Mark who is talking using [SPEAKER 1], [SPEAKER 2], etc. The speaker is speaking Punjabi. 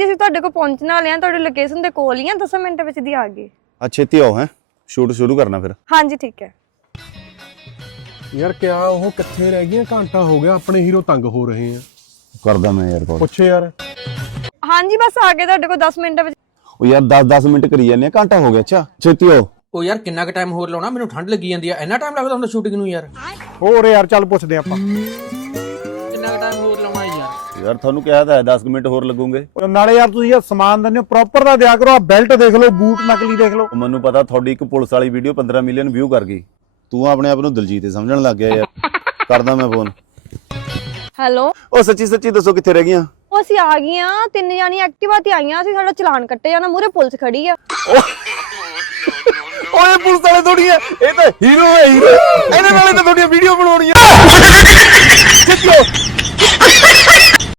[SPEAKER 1] ਜੀ ਅਸੀਂ ਤੁਹਾਡੇ ਕੋਲ ਪਹੁੰਚਣ ਵਾਲੇ ਆ, ਤੁਹਾਡੀ ਲੋਕੇਸ਼ਨ ਦੇ ਕੋਲ ਹੀ ਆ, 10 ਮਿੰਟ ਵਿੱਚ ਦੀ ਆ ਗਏ।
[SPEAKER 2] ਛੇਤੀ ਆਓ ਹੈ, ਸ਼ੂਟ ਸ਼ੁਰੂ ਕਰਨਾ ਫਿਰ।
[SPEAKER 1] ਹਾਂਜੀ ਠੀਕ ਹੈ।
[SPEAKER 3] ਯਾਰ ਕਿਆ ਉਹ ਕਿੱਥੇ ਰਹਿ ਗਈਆਂ? ਘੰਟਾ ਹੋ ਗਿਆ, ਆਪਣੇ ਹੀਰੋ ਤੰਗ ਹੋ ਰਹੇ ਆ।
[SPEAKER 2] ਕਰਦਾ ਮੈਂ ਯਾਰ ਕੋਲ।
[SPEAKER 3] ਪੁੱਛ ਯਾਰ।
[SPEAKER 1] ਹਾਂਜੀ ਬਸ ਆ ਗਏ ਤੁਹਾਡੇ ਕੋਲ 10 ਮਿੰਟ ਵਿੱਚ।
[SPEAKER 2] ਉਹ ਯਾਰ 10 ਮਿੰਟ ਕਰੀ ਜਾਂਦੇ ਆ, ਘੰਟਾ ਹੋ ਗਿਆ। ਅੱਛਾ ਛੇਤੀ ਆਓ।
[SPEAKER 4] ਉਹ ਯਾਰ ਕਿੰਨਾ ਕੁ ਟਾਈਮ ਹੋਰ ਲਾਉਣਾ, ਮੈਨੂੰ ਠੰਡ ਲੱਗੀ ਜਾਂਦੀ ਆ। ਇੰਨਾ ਟਾਈਮ ਲੱਗਦਾ ਹੁੰਦਾ ਸ਼ੂਟਿੰਗ ਨੂੰ ਯਾਰ?
[SPEAKER 3] ਹੋਰ ਯਾਰ ਚੱਲ ਪੁੱਛਦੇ ਆਪਾਂ।
[SPEAKER 4] ਕਿੰਨਾ ਕੁ ਟਾਈਮ ਹੋਰ ਲਾਉਣਾ ਯਾਰ?
[SPEAKER 2] ਤੁਹਾਨੂੰ ਕਿਹਾ ਤਾਂ ਹੈ 10 ਮਿੰਟ ਹੋਰ ਲੱਗੂਗੇ।
[SPEAKER 3] ਨਾਲੇ ਯਾਰ ਤੁਸੀਂ ਇਹ ਸਮਾਨ ਦਿੰਦੇ ਹੋ ਪ੍ਰੋਪਰ ਦਾ ਦਿਆ ਕਰੋ। ਆ ਬੈਲਟ ਦੇਖ ਲਓ, ਬੂਟ ਨਕਲੀ ਦੇਖ ਲਓ।
[SPEAKER 2] ਮੈਨੂੰ ਪਤਾ ਤੁਹਾਡੀ ਇੱਕ ਪੁਲਿਸ ਵਾਲੀ ਵੀਡੀਓ 15 ਮਿਲੀਅਨ ਵਿਊ ਕਰ ਗਈ। ਤੂੰ ਆਪਣੇ ਆਪ ਨੂੰ ਦਲਜੀਤ ਸਮਝਣ ਲੱਗ ਗਿਆ ਯਾਰ। ਕਰਦਾ ਮੈਂ ਫੋਨ।
[SPEAKER 1] ਹੈਲੋ।
[SPEAKER 2] ਉਹ ਸੱਚੀ ਦੱਸੋ ਕਿੱਥੇ ਰਹਿ ਗਈਆਂ?
[SPEAKER 1] ਉਹ ਅਸੀਂ ਆ ਗਈਆਂ, 3 ਜਾਨੀ ਐਕਟਿਵਾ ਤੇ ਆਈਆਂ ਸੀ, ਸਾਡਾ ਚਲਾਨ ਕੱਟੇ ਜਾਣਾ, ਮੂਹਰੇ ਪੁਲਿਸ ਖੜੀ ਆ।
[SPEAKER 2] ਓਏ ਪੁਲਿਸ ਵਾਲੇ ਥੋੜੀ ਹੈ, ਇਹ ਤਾਂ ਹੀਰੋ ਹੈ ਹੀਰੋ। ਇਹਦੇ ਨਾਲੇ ਤਾਂ ਤੁਹਾਡੀਆਂ ਵੀਡੀਓ ਬਣਾਉਣੀਆਂ।